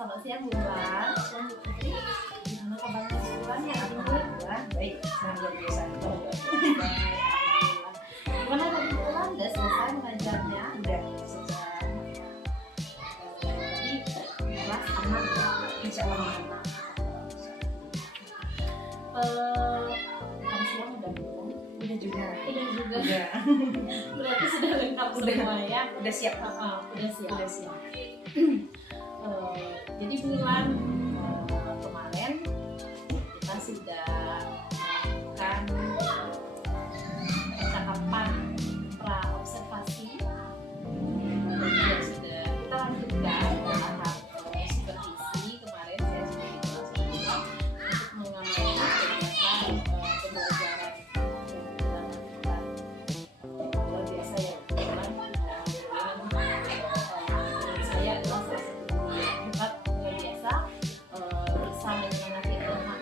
Selamat siang Bu Bulan. Siang Bu Putri. Gimana kabarnya Bu Bulan ya? Alhamdulillah baik, sangat luar biasa. Gimana tadi Bu Bulan? Udah selesai mengajarnya? Udah sejak Tadi kelas aman ya? insya Allah aman. Makan siang udah belum? Udah juga. Udah juga. Udah. Berarti sudah lengkap semua ya? Udah siap. Udah siap. Udah siap. Jadi bulan kemarin kita sudah melakukan percakapan pra observasi, juga sudah kita lanjutkan ke tahap supervisi. Kemarin saya sudah di kelas 2 untuk mengamalkan kegiatan pembelajaran luar biasa ya teman-teman. Saya adalah salah satu guru yang hebat luar biasa bisa menyemangati anak.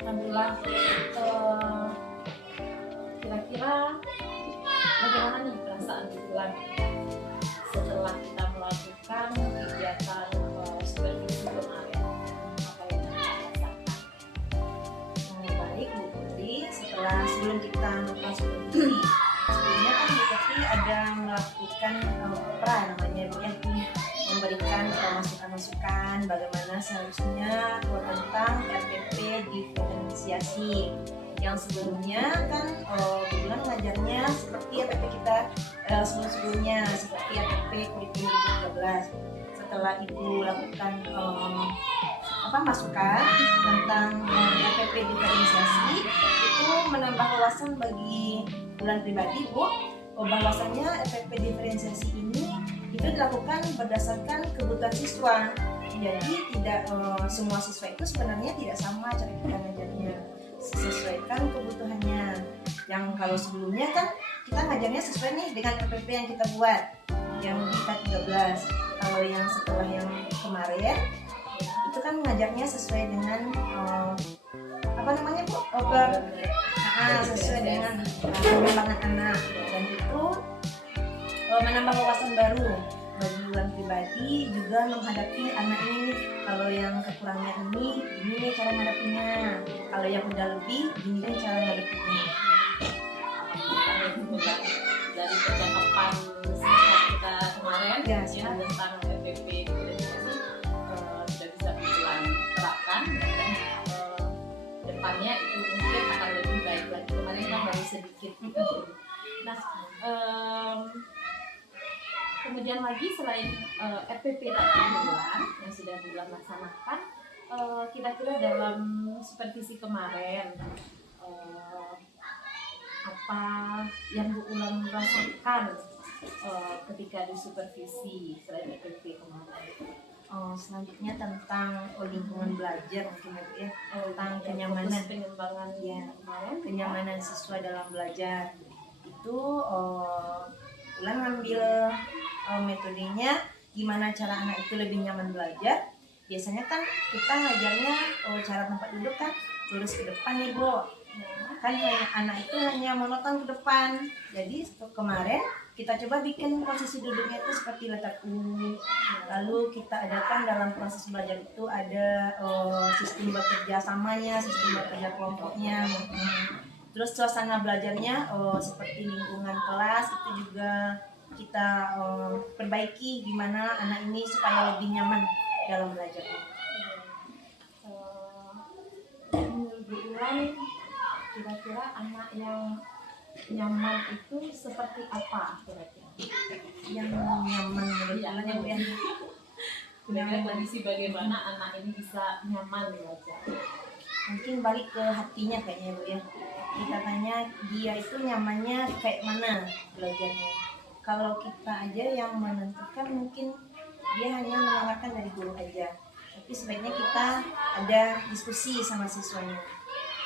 Alhamdulillah. Kira-kira bagaimana nih perasaan bulan setelah kita melakukan kegiatan supervisi kemarin? Apa yang kita rasakan? Baik Bu Putri, sebelum kita melakukan supervisi, sebelumnya kan Bu Putri ada melakukan pra namanya Bu ya, memberikan masukan-masukan bagaimana seharusnya tentang RPP diferensiasi. Yang sebelumnya kan kebetulan ngajarnya seperti RPP kita sebelumnya seperti RPP kurikulum 2013. Setelah Ibu lakukan masukan tentang RPP diferensiasi, itu menambah wawasan bagi bulan pribadi Bu, bahwasannya RPP diferensiasi ini itu dilakukan berdasarkan kebutuhan siswa. Jadi tidak semua siswa itu sebenarnya tidak sama cara kita ngajarnya, sesuaikan kebutuhannya. Yang kalau sebelumnya kan kita ngajarnya sesuai nih dengan RPP yang kita buat yang di K13. Kalau yang setelah yang kemarin itu kan ngajarnya sesuai dengan Bu? Sesuai dengan perkembangan anak, dan itu menambah wawasan baru bagi bulan pribadi juga menghadapi anak ini. Kalau yang kekurangan ini cara menghadapinya. Kalau yang udah lebih, ini cara menghadapinya. Dari percakapan singkat kita kemarin Ya, tentang RPP diferensiasi sudah bisa bulan terapkan, dan depannya itu mungkin akan lebih baik lagi. Kemarin kan baru sedikit gitu. Nah, kemudian lagi selain RPP tadi bulan yang sudah bulan laksanakan, kira-kira dalam supervisi kemarin apa yang Bu Ulan rasakan ketika di supervisi selain RPP kemarin? Selanjutnya tentang lingkungan belajar mungkin ya, tentang kenyamanan pengembangan ya, kemarin, kenyamanan siswa dalam belajar itu Ulan ngambil metodenya gimana cara anak itu lebih nyaman belajar. Biasanya kan kita ngajarnya cara tempat duduk kan lurus ke depan nih Bu, kan anak itu hanya monoton ke depan. Jadi kemarin kita coba bikin posisi duduknya itu seperti letak U. Lalu kita adakan dalam proses belajar itu ada sistem bekerja samanya, sistem bekerja kelompoknya. Terus suasana belajarnya seperti lingkungan kelas itu juga kita perbaiki gimana anak ini supaya lebih nyaman dalam belajarnya. Menurut Bu Ulan, kira-kira anak yang nyaman itu seperti apa kira-kira? Yang nyaman menurut Ulan yang Kira-kira kondisi bagaimana anak ini bisa nyaman belajar? mungkin balik ke hatinya kayaknya Bu ya. Kita tanya dia itu nyamannya kayak mana belajarnya. Kalau kita aja yang menentukan mungkin dia hanya mendengarkan dari guru aja. Tapi sebaiknya kita ada diskusi sama siswanya.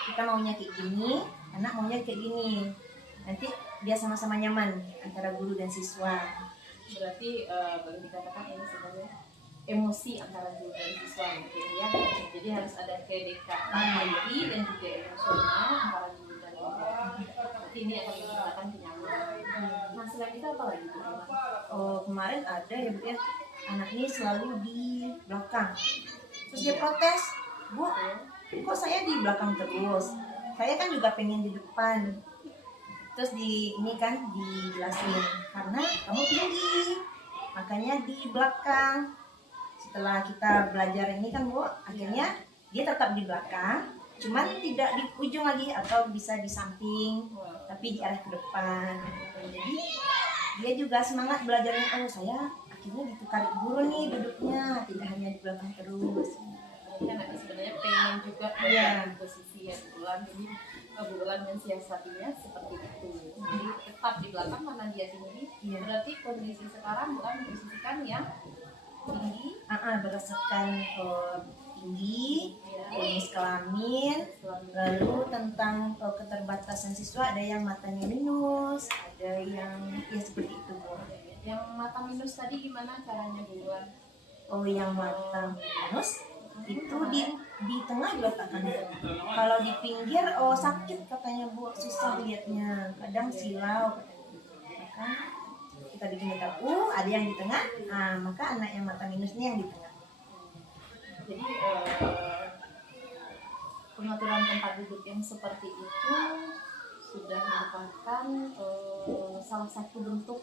Kita maunya kayak gini, anak maunya kayak gini. Nanti dia sama-sama nyaman antara guru dan siswa. Berarti boleh dikatakan ini sebenarnya emosi antara guru dan siswa mungkin ya. Jadi harus ada kedekatan hati dan juga emosional antara guru dan murid. Berarti ini akan menciptakan kenyamanan. Nah, selain itu apa lagi Bu? Kemarin ada ya Bu ya, anak ini selalu di belakang. Terus dia protes, Bu, kok saya di belakang terus? Saya kan juga pengen di depan. Terus ini kan dijelasin, karena kamu tinggi, makanya di belakang. Setelah kita belajar ini kan Bu, akhirnya dia tetap di belakang, cuman tidak di ujung lagi atau bisa di samping, tapi di arah ke depan. Jadi dia juga semangat belajarnya. Oh, saya akhirnya ditukar guru nih duduknya, tidak hanya di belakang terus. Jadi anaknya sebenarnya pengen juga di posisi yang bulan, jadi bulan mensiasatinya seperti itu. Jadi tetap di belakang karena dia tinggi. Berarti kondisi sekarang bukan posisikan yang tinggi. Berdasarkan tinggi, jenis kelamin, lalu tentang keterbatasan siswa, ada yang matanya minus, ada yang ya seperti itu Bu. Yang mata minus tadi gimana caranya bulan? Yang mata minus itu di tengah diletakkan. Kalau di pinggir sakit katanya Bu, susah lihatnya, kadang silau katanya. Maka kita bikin tahu ada yang di tengah, maka anak yang mata minusnya yang di tengah. Jadi pengaturan tempat duduk yang seperti itu sudah merupakan salah satu bentuk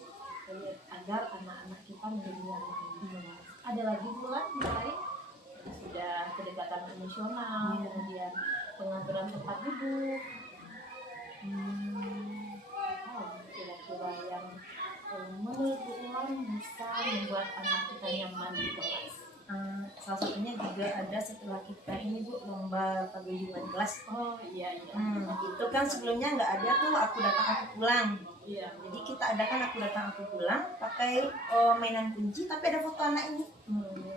agar anak-anak kita menjadi nyaman. Ada lagi bulan lain? Sudah kedekatan emosional, kemudian pengaturan tempat duduk. Kira-kira yang menurut Bu Ulan bisa membuat anak kita nyaman di kelas. Salah satunya juga ada setelah kita ini Bu, lomba paguyuban kelas. Iya. Itu kan sebelumnya nggak ada tuh aku datang aku pulang. Iya. Jadi kita adakan aku datang aku pulang pakai mainan kunci tapi ada foto anak ini.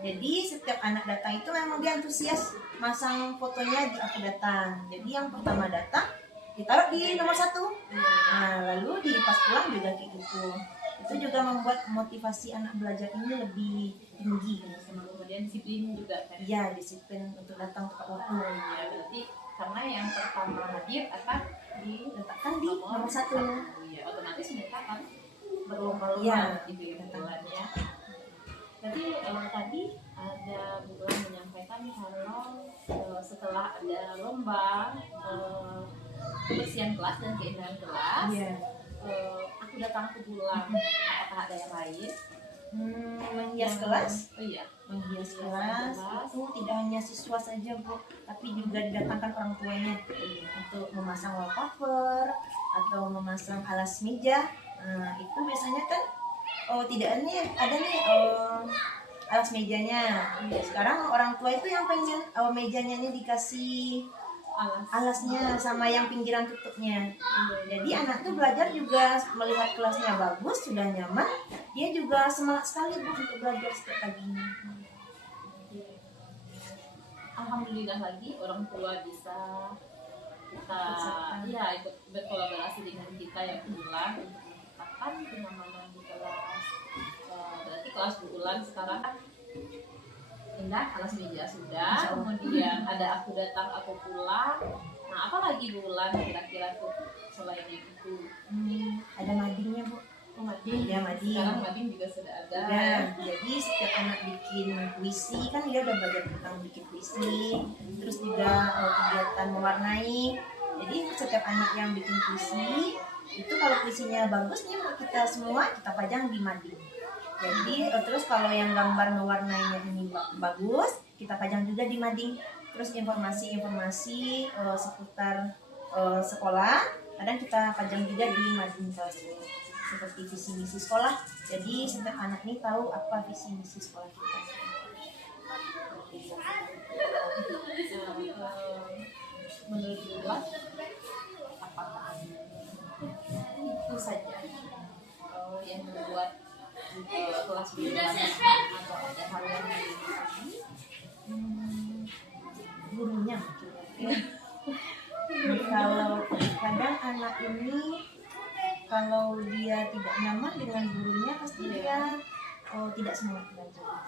Jadi setiap anak datang itu memang dia antusias masang fotonya di aku datang. Jadi yang pertama datang ditaruh di nomor 1. Lalu di pas pulang juga kayak gitu. Itu juga membuat motivasi anak belajar ini lebih tinggi. Kemudian disiplin juga kan? Iya, disiplin untuk datang tepat waktu. Ya, berarti karena yang pertama hadir akan diletakkan di nomor 1. Iya, otomatis mereka akan berlomba-lomba di bulan ya. Jadi tadi ada Bu Ulan menyampaikan kalau setelah ada lomba kebersihan kelas dan keindahan kelas, aku datang ke bulan. Apakah ada yang lain? Menghias kelas. Iya. Menghias kelas itu tidak hanya siswa saja Bu, tapi juga didatangkan orang tuanya untuk memasang wallpaper atau memasang alas meja. Itu biasanya kan tidak ada nih alas mejanya. Sekarang orang tua itu yang pengen mejanya ini dikasih alasnya sama yang pinggiran tutupnya. Jadi anak tuh belajar juga melihat kelasnya bagus, sudah nyaman, dia juga semangat sekali Bu untuk belajar setiap paginya. Alhamdulillah lagi orang tua bisa kita ikut berkolaborasi dengan kita yang pulang untuk menciptakan kenyamanan di kelas. Berarti kelas Bu Ulan sekarang indah, alas meja sudah, kemudian ada aku datang aku pulang. Nah, apa lagi Bu Ulan kira-kira tuh selain itu? Ada madingnya Bu. Mading. Ya, mading. Sekarang mading juga sudah ada. Jadi setiap anak bikin puisi kan dia udah belajar tentang bikin puisi, terus juga kegiatan mewarnai. Jadi setiap anak yang bikin puisi itu kalau puisinya bagus nih buat kita semua, kita pajang di mading. Jadi terus kalau yang gambar mewarnainya ini bagus, kita pajang juga di mading. Terus informasi-informasi seputar sekolah kadang kita pajang juga di mading kelas ini, seperti visi misi sekolah. Jadi setiap anak ini tahu apa visi misi sekolah kita. Menurut Bulan, apakah itu saja yang membuat kelas Bulan atau ada hal yang lain? Gurunya kalau kadang anak ini kalau dia tidak nyaman dengan gurunya pasti dia tidak semangat belajar.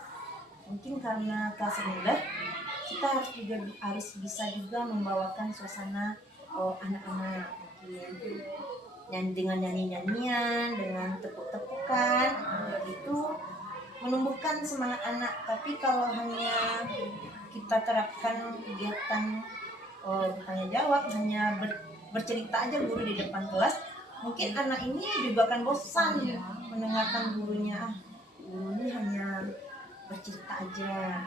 Mungkin karena kelas rendah, kita harus bisa juga membawakan suasana anak-anak. dengan nyanyi-nyanyian, dengan tepuk-tepukan, itu menumbuhkan semangat anak. Tapi kalau hanya kita terapkan kegiatan tanya jawab, hanya bercerita aja guru di depan kelas, mungkin anak ini juga akan bosan mendengarkan gurunya. Guru ini hanya bercerita aja.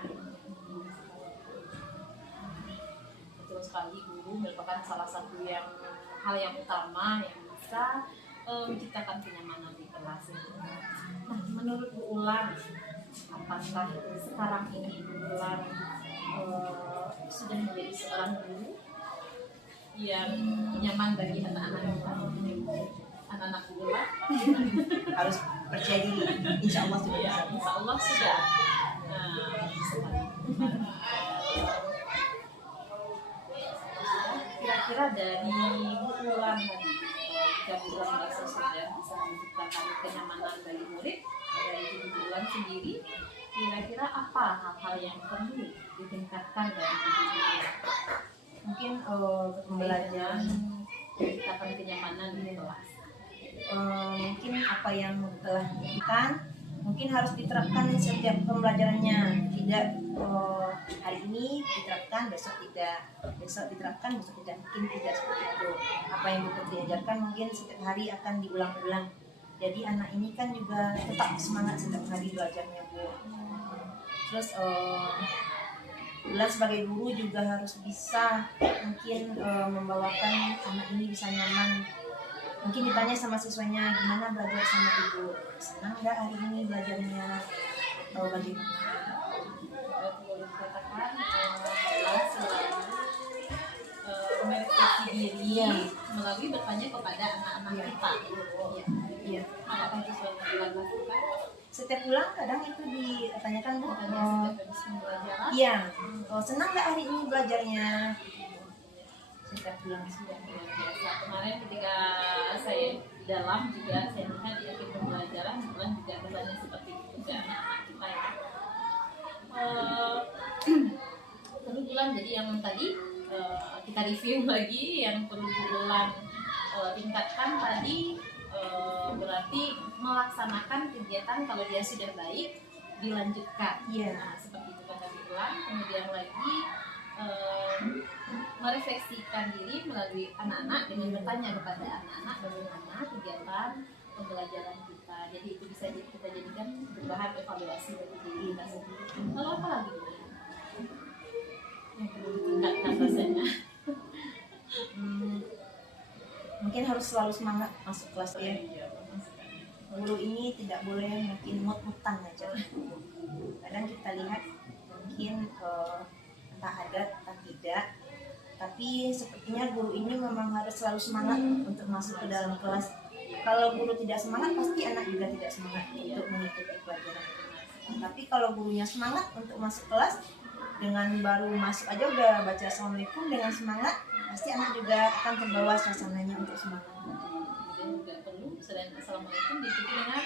Betul sekali, guru merupakan salah satu hal yang utama yang bisa menciptakan kenyamanan di kelas. Nah, menurut Bu Ulan, apakah sekarang ini Bu Ulan sudah menjadi seorang guru yang nyaman bagi anak-anak Bu Ulan? Harus percaya diri, insya Allah sudah Ya, bisa. insya Allah sudah. Kira-kira dari Bu Ulan tadi, jika Bu Ulan merasa sudah bisa menciptakan kenyamanan bagi murid, dari Bu Ulan sendiri, kira-kira apa hal-hal yang perlu ditingkatkan dari Bu Ulan? Mungkin pembelajaran, menciptakan kenyamanan di kelas. mungkin apa yang telah dilakukan mungkin harus diterapkan setiap pembelajarannya. Tidak hari ini diterapkan, besok tidak, besok diterapkan, besok tidak. Mungkin tidak seperti itu. Apa yang betul diajarkan mungkin setiap hari akan diulang-ulang. Jadi anak ini kan juga tetap semangat setiap hari belajarnya, Bu. Terus Bulan sebagai guru juga harus bisa mungkin membawakan anak ini bisa nyaman. Mungkin ditanya sama siswanya, gimana belajar sama ibu? Senang nggak hari ini belajarnya? Atau bagaimana? Boleh dikatakan Bulan selalu merefleksi diri melalui bertanya kepada anak-anak kita. Iya. Apa yang siswa Bulan lakukan? Setiap pulang kadang itu ditanyakan, Bu. Iya. Senang nggak hari ini belajarnya? Setiap pulang Sudah luar biasa. Kemarin ketika saya di dalam juga saya lihat di akhir pembelajaran Bulan juga bertanya seperti itu ke anak-anak kita ya. Perlu Bulan, jadi yang tadi kita review lagi yang perlu Bulan tingkatkan tadi, berarti melaksanakan kegiatan kalau dia sudah baik dilanjutkan. Iya. Nah, seperti itu kata Bulan. Kemudian lagi merefleksikan diri melalui anak-anak dengan bertanya kepada anak-anak bagaimana kegiatan pembelajaran kita. Jadi itu bisa kita jadikan bahan evaluasi bagi diri kita sendiri. Lalu apa lagi yang perlu ditingkatkan rasanya? Mungkin harus selalu semangat masuk kelas ya. Guru ini tidak boleh mungkin mut-mutan aja. Kadang kita lihat mungkin entah ada entah tidak, tapi sepertinya guru ini memang harus selalu semangat untuk masuk ke dalam kelas. Kalau guru tidak semangat, pasti anak juga tidak semangat untuk mengikuti pelajaran. Tapi kalau gurunya semangat untuk masuk kelas, dengan baru masuk aja udah baca assalamualaikum dengan semangat, pasti anak juga akan terbawa suasananya untuk semangat. Kemudian juga perlu selain assalamualaikum diikuti dengan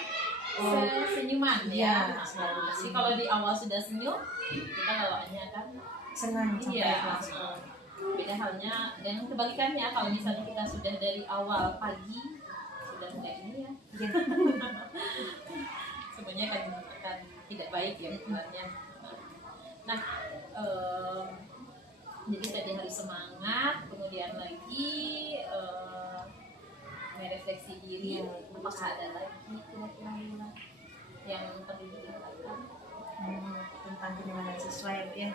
senyuman ya. Jadi kalau di awal sudah senyum, kita bawaannya kan senang sampai kelas. Beda halnya dengan kebalikannya, kalau misalnya kita sudah dari awal pagi sudah kayak ini ya, semuanya akan tidak baik ya sebenarnya. Nah, jadi tadi harus semangat, kemudian lagi merefleksi diri. Apakah ada lagi kira-kira yang perlu ditingkatkan? Tentang kenyamanan siswa ya.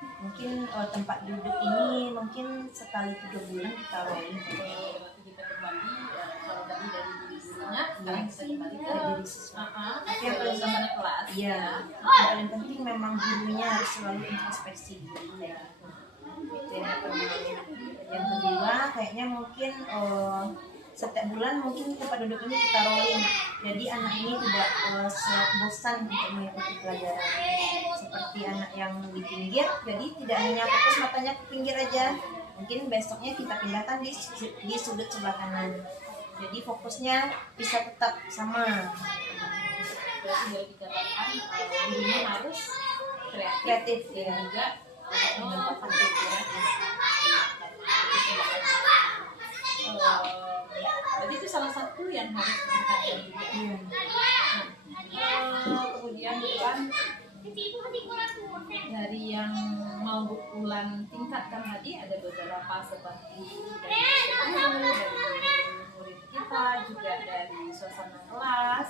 Mungkin tempat duduk ini mungkin sekali 3 bulan kita rolling. Berarti kita kembali kalau tadi dari diri gurunya, sekarang kita kembali ke diri siswa. Tapi yang paling sama kelas. Iya. Yang paling penting memang gurunya harus selalu introspeksi diri ya. Itu yang pertama. Yang kedua kayaknya mungkin setiap bulan mungkin tempat duduk ini kita rolling. Jadi anak ini tidak bosan untuk mengikuti pelajaran. Seperti anak yang di pinggir, jadi tidak hanya fokus matanya ke pinggir aja. Mungkin besoknya kita pindahkan di sudut sebelah kanan. Jadi fokusnya bisa tetap sama. Berarti boleh dikatakan gurunya harus kreatif ya. Juga mendapatkan pikiran. Jadi itu salah satu yang harus ditingkatkan juga. Kemudian kan dari yang mau bulan tingkatkan tadi ada beberapa seperti dari murid kita, juga dari suasana kelas.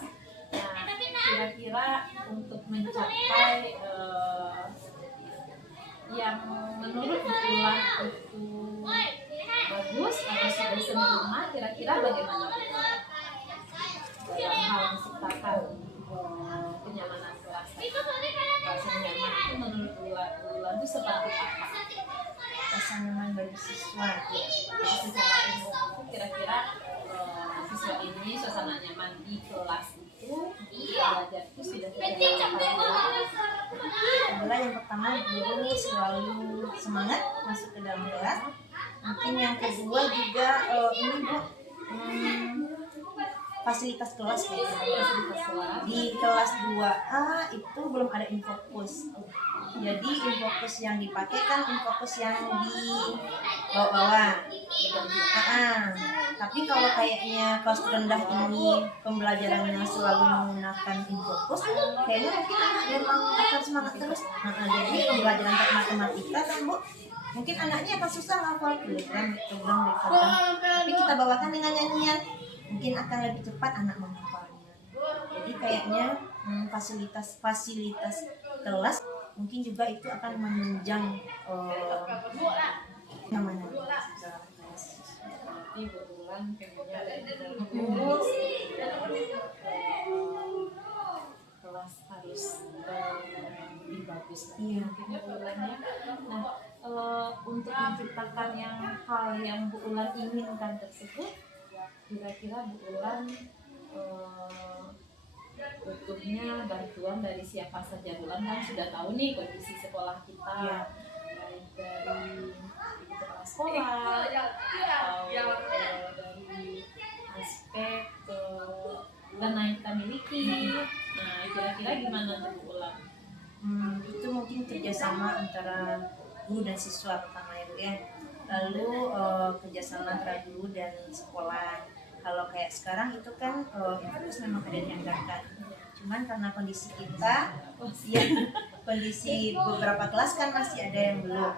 Nah, kira-kira untuk mencapai yang menurut bulan itu bagus atau sudah sempurna, kira-kira bagaimana dalam hal menciptakan kenyamanan kelas? Rasa nyaman itu menurut bulan itu seperti apa? Rasa nyaman bagi siswa. Secara umum itu kira-kira siswa ini suasana nyaman di kelas itu belajar itu sudah adalah yang pertama, guru selalu semangat masuk ke dalam kelas. Mungkin yang kedua juga ini Bu, fasilitas kelas di kelas 2A itu belum ada infokus. Jadi infokus yang dipakai kan infokus yang di bawah-bawah. Tapi kalau kayaknya kelas rendah ini pembelajarannya selalu menggunakan infokus, kayaknya mungkin anak memang akan semangat terus. Jadi pembelajaran matematika kan Bu, mungkin anaknya akan susah hafal kilogram, tapi kita bawakan dengan nyanyian, mungkin akan lebih cepat anak menghafalnya. Jadi kayaknya fasilitas kelas mungkin juga itu akan menunjang namanya di bulan pengennya kelas harus lebih bagus. Iya. Bulannya. Nah, untuk menciptakan hal yang Bu Ulan inginkan tersebut, kira-kira Bu Ulan butuhnya bantuan dari siapa saja? Bu Ulan kan sudah tahu nih kondisi sekolah kita, baik dari kepala sekolah atau dari aspek dana yang kita miliki. Nah, kira-kira gimana tuh Bu Ulan? Itu mungkin kerjasama antara guru dan siswa pertama ya Bu ya. Lalu kerjasama antara guru dan sekolah. Kalau kayak sekarang itu kan infokus memang ada dianggarkan. Cuman karena kondisi kita, kondisi beberapa kelas kan masih ada yang belum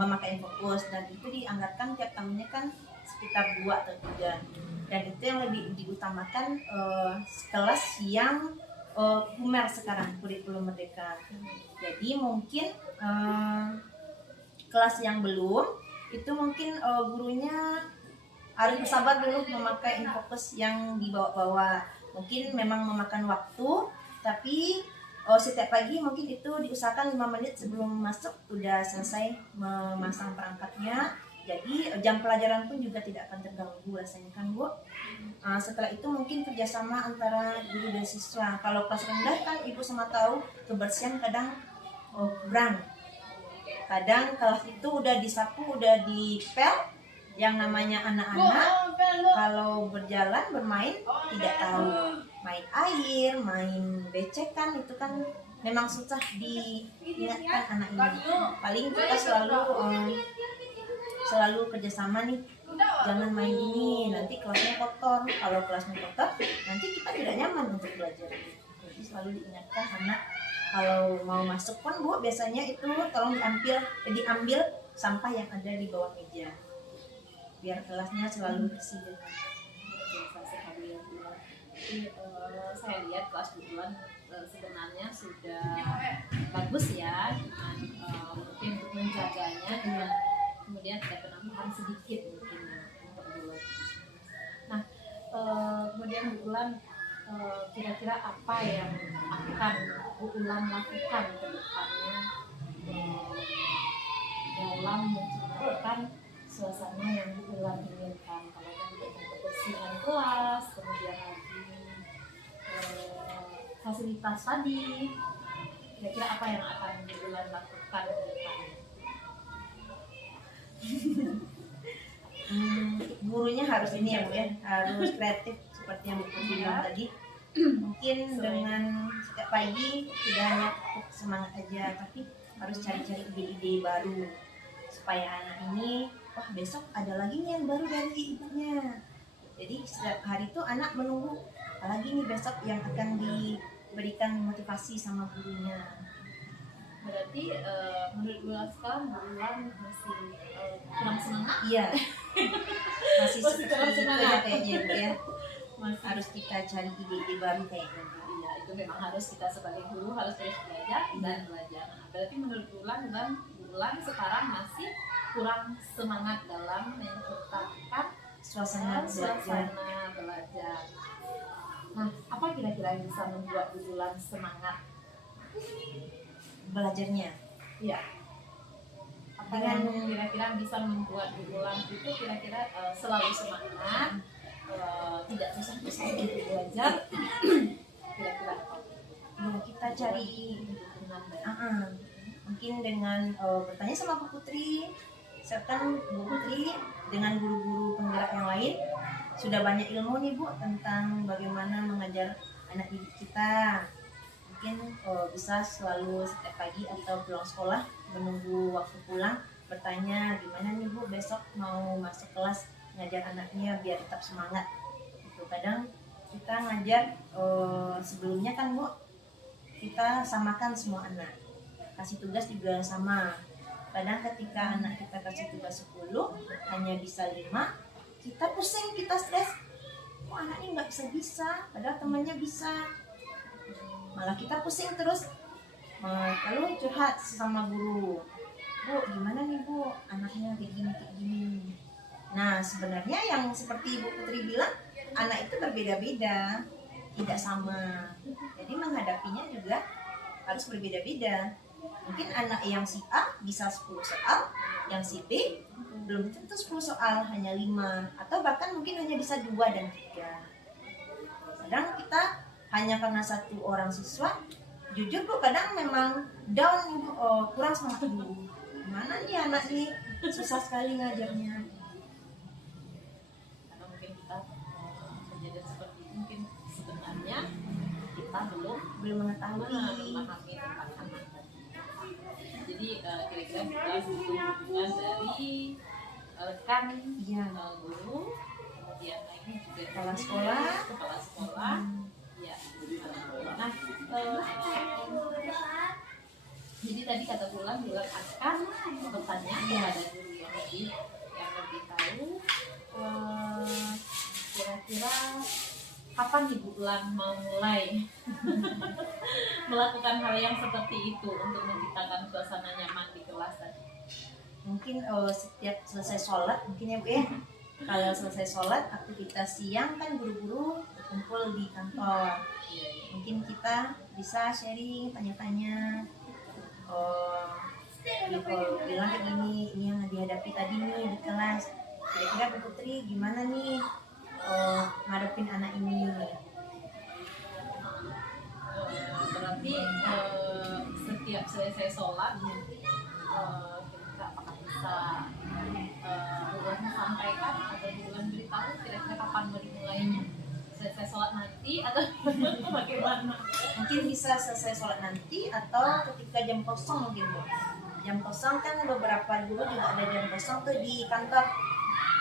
memakai infokus, dan itu dianggarkan tiap tahunnya kan sekitar 2 atau 3. Dan itu yang lebih diutamakan kelas yang kumer sekarang, kurikulum merdeka. Jadi mungkin kelas yang belum itu mungkin gurunya harus bersabar dulu memakai infokus yang dibawa-bawa. Mungkin memang memakan waktu, tapi setiap pagi mungkin itu diusahakan 5 menit sebelum masuk udah selesai memasang perangkatnya. Jadi jam pelajaran pun juga tidak akan terganggu rasanya kan Bu. Setelah itu mungkin kerjasama antara guru dan siswa. Kalau kelas rendah kan Ibu semua tahu kebersihan kadang kurang. Kadang kelas itu udah disapu, udah dipel. Yang namanya anak-anak kalau berjalan bermain tidak tahu main air, main becekan, itu kan memang susah diingatkan anak ini. Paling kita selalu kerjasama nih, jangan main ini, nanti kelasnya kotor. Kalau kelasnya kotor, nanti kita tidak nyaman untuk belajar. Jadi selalu diingatkan anak kalau mau masuk pun Bu, biasanya itu tolong diambil sampah yang ada di bawah meja, biar kelasnya selalu bersih. Saya lihat kelas bulan sebenarnya sudah bagus ya, mungkin untuk menjaganya dengan kemudian ada penambahan sedikit mungkin untuk bulan. Nah, kemudian bulan kira-kira apa yang akan Bu Ulan lakukan ke depannya dalam menciptakan suasana yang Bu Ulan inginkan? Kalau tadi kebersihan kelas, kemudian lagi fasilitas tadi, kira-kira apa yang akan Bu Ulan lakukan ke depannya? Gurunya harus ini ya Bu ya, harus kreatif seperti yang Bu bilang tadi. Mungkin dengan setiap pagi tidak hanya semangat aja, tapi harus cari-cari ide-ide baru supaya anak ini wah besok ada lagi nih yang baru dari ibunya. Jadi setiap hari itu anak menunggu apalagi nih besok yang akan diberikan motivasi sama gurunya. Berarti menurut Bu Laska, bulan masih kurang semangat. Iya. Masih Masih kurang seperti itu semangat. ya kayaknya Bu ya. Masih. Harus kita cari ide-ide baru kayaknya. Iya, itu memang harus kita sebagai guru harus terus belajar dan belajar. Nah, berarti menurut bulan sekarang masih kurang semangat dalam menciptakan Suasana belajar. belajar. Nah, apa kira-kira yang bisa membuat bulan semangat? Belajarnya. Iya. Apa Dengan- yang kira-kira bisa membuat bulan itu kira-kira selalu semangat, tidak susah-susah untuk belajar? Kira-kira apa? Ya, kita cari Dukungan dari mungkin dengan bertanya sama Bu Putri, serta Bu Putri dengan guru-guru penggerak yang lain sudah banyak ilmu nih Bu tentang bagaimana mengajar anak didik kita. Mungkin bisa selalu setiap pagi atau pulang sekolah menunggu waktu pulang bertanya gimana nih Bu besok mau masuk kelas ngajar anaknya biar tetap semangat. Itu kadang kita ngajar sebelumnya kan Bu kita samakan semua anak, kasih tugas juga sama. Kadang ketika anak kita kasih tugas 10 hanya bisa 5, kita pusing, kita stres, kok anak ini nggak bisa padahal temannya bisa. Malah kita pusing terus, lalu curhat sama guru, Bu gimana nih Bu anaknya kayak gini. Nah sebenarnya yang seperti Ibu Putri bilang, anak itu berbeda-beda, tidak sama. Jadi menghadapinya juga harus berbeda-beda. Mungkin anak yang si A bisa 10 soal, yang si B belum tentu 10 soal, hanya 5, atau bahkan mungkin hanya bisa 2 dan 3. Kadang kita hanya karena satu orang siswa, jujur Bu kadang memang down, kurang semangat dulu. Mana nih anak ini susah sekali ngajarnya. karena mungkin kita kejadian seperti itu mungkin sebenarnya kita belum Belum mengetahui. memahami tentang anak tadi. Jadi kira-kira kita butuh dukungan dari rekan Iya. guru, kemudian lagi juga Kepala dari sekolah. kepala sekolah. Ya. Nah, jadi tadi kata Bulan akan bertanya kepada guru yang lebih tahu. Kira-kira kapan nih Bulan mau mulai melakukan hal yang seperti itu untuk menciptakan suasana nyaman di kelas tadi? Mungkin setiap selesai sholat mungkin ya Bu ya. Kalau selesai sholat aktivitas siang kan guru-guru kumpul di kantor. Mungkin kita bisa sharing, tanya-tanya. Bilang kayak gini, ini yang dihadapi tadi nih di kelas. Kira-kira Bu Putri gimana nih ngadepin anak ini? Berarti setiap selesai sholat kira-kira apakah bisa Bulan sampaikan atau Bulan beritahu kira-kira kapan mau dimulainya? Selesai sholat nanti atau bagaimana? Mungkin bisa selesai sholat nanti atau ketika jam kosong mungkin Bu. Jam kosong kan beberapa dulu juga ada jam kosong tuh di kantor.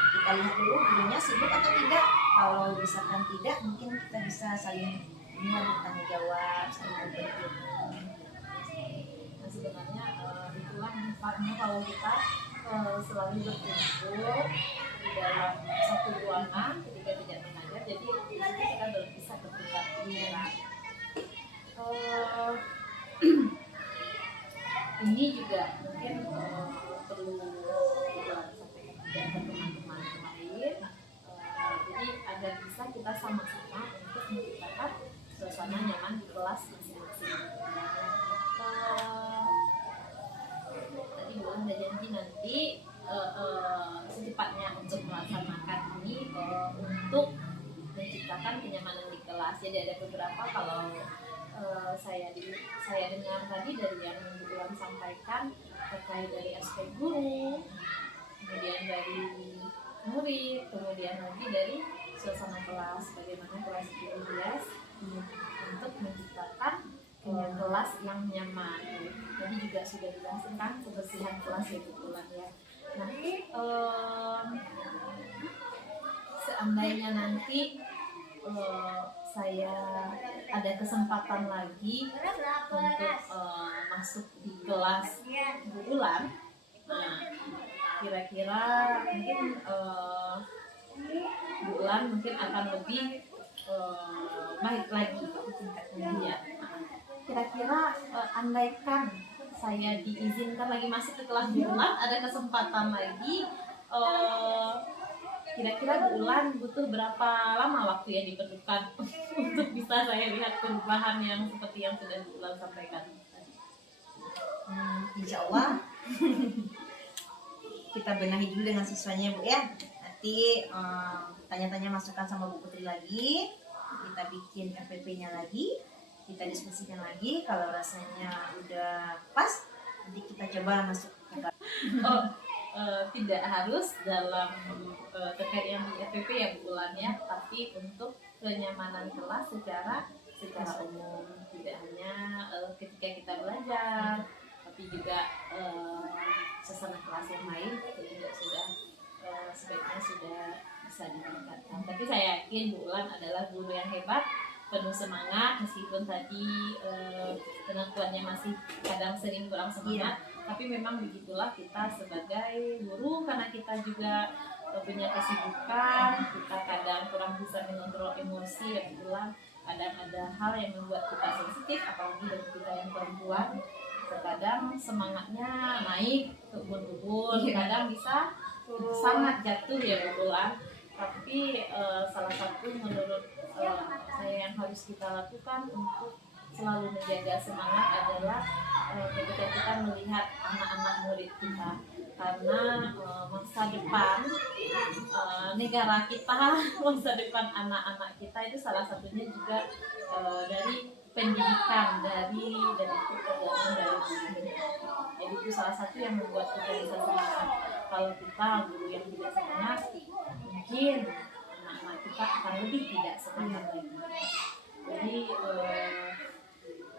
Kita lihat dulu gurunya sibuk atau tidak. Kalau misalkan tidak, mungkin kita bisa saling bertanggung jawab, saling berbagi ilmu. Nah sebenarnya itulah manfaatnya kalau kita selalu berkumpul di dalam satu ruangan ketika tidak mengajar, jadi kita bisa bertukar pikiran. Ini juga mungkin perlu sampaikan juga ke teman-teman lain, jadi agar bisa kita sama-sama untuk menciptakan suasana nyaman di kelas masing-masing. Tadi Bulan udah janji nanti secepatnya untuk melaksanakan ini untuk menciptakan kenyamanan di kelas. Jadi ada beberapa kalau saya dengar tadi dari yang Bulan sampaikan terkait dari aspek guru, kemudian dari murid, kemudian lagi dari suasana kelas, bagaimana kelas itu dihias untuk menciptakan kelas yang nyaman. Jadi juga sudah dibahas tentang kebersihan kelas ya Bulan ya. Nah, seandainya nanti saya ada kesempatan lagi untuk masuk di kelas Bu Ulan, nah kira-kira mungkin Bu Ulan mungkin akan lebih baik lagi tingkatnya. Kira-kira andaikan saya diizinkan lagi masuk ke kelas Bu Ulan, ada kesempatan lagi, kira-kira Bu Ulan butuh berapa lama waktu yang diperlukan untuk bisa saya lihat perubahan yang seperti yang sudah Bu Ulan sampaikan? Insya Allah kita benahi dulu dengan siswanya Bu ya. Nanti tanya-tanya masukan sama Bu Putri lagi, kita bikin FPP-nya lagi, kita diskusikan lagi. Kalau rasanya udah pas, nanti kita coba masuk ke tidak harus dalam terkait yang di FPP ya Bu Ulan ya, tapi untuk kenyamanan kelas secara umum, tidak hanya ketika kita belajar, tapi juga suasana kelas yang lain itu juga sudah sebaiknya sudah bisa ditingkatkan. Tapi saya yakin Bu Ulan adalah guru yang hebat, penuh semangat, meskipun tadi penentuannya masih kadang sering kurang semangat. Tapi memang begitulah kita sebagai guru, karena kita juga punya kesibukan, kita kadang kurang bisa mengontrol emosi ya Bu Ulan. Kadang ada hal yang membuat kita sensitif, apalagi dari kita yang perempuan. Terkadang semangatnya naik ke ubun-ubun, kadang bisa sangat jatuh ya Bu Ulan. Tapi salah satu menurut saya yang harus kita lakukan untuk selalu menjaga semangat adalah ketika kita melihat anak-anak murid kita, karena masa depan negara kita, masa depan anak-anak kita itu salah satunya juga dari pendidikan, dari tergantung dari guru. Jadi itu salah satu yang membuat kita bisa semangat. Kalau kita guru yang tidak semangat, mungkin anak-anak kita akan lebih tidak semangat lagi. Jadi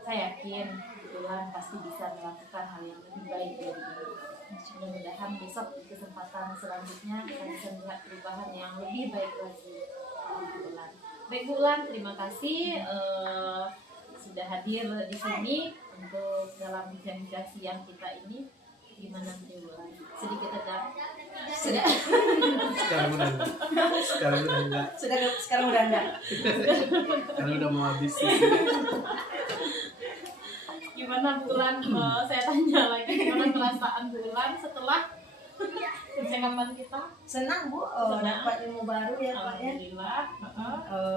saya yakin Bu Ulan pasti bisa melakukan hal yang lebih baik dari ini. Mudah-mudahan besok di kesempatan selanjutnya kita bisa melihat perubahan yang lebih baik lagi dari Bu Ulan. Baik Bu Ulan, terima kasih sudah hadir di sini untuk dalam bincang-bincang siang kita ini. Gimana Bu Ulan? Sedikit tegang? Sudah. Sekarang udah enggak. Karena udah mau habis. Gimana Bu Ulan? Saya tanya lagi, gimana perasaan Bu Ulan setelah percakapan kita? Senang Bu, Senang. dapat ilmu baru ya Pak ya. Alhamdulillah.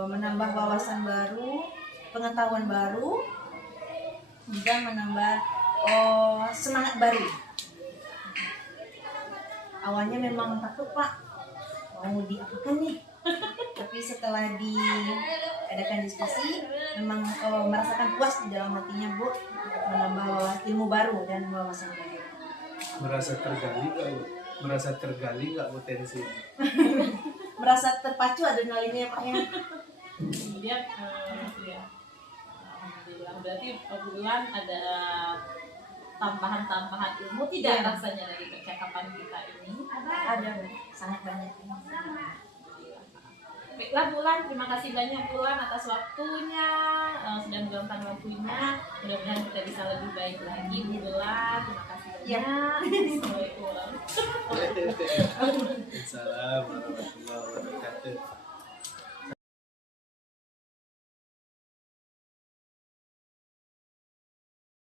Menambah wawasan baru, pengetahuan baru, juga menambah semangat baru. Awalnya memang takut Pak, mau diapakan nih, tapi setelah diadakan diskusi memang merasakan puas di dalam hatinya Bu, menambah ilmu baru dan wawasan baru. Merasa tergali nggak potensi? Merasa terpacu adrenalinnya Pak ya. Kemudian ya, alhamdulillah, berarti Bu Ulan ada tambahan ilmu tidak rasanya dari percakapan kita ini? Ada sangat banyak. Baiklah Bu Ulan, terima kasih banyak Bu Ulan atas waktunya, sudah meluangkan waktunya. Mudah-mudahan kita bisa lebih baik lagi Bu Ulan. Terima kasih banyak. Assalamualaikum. Assalamualaikum warahmatullahi wabarakatuh.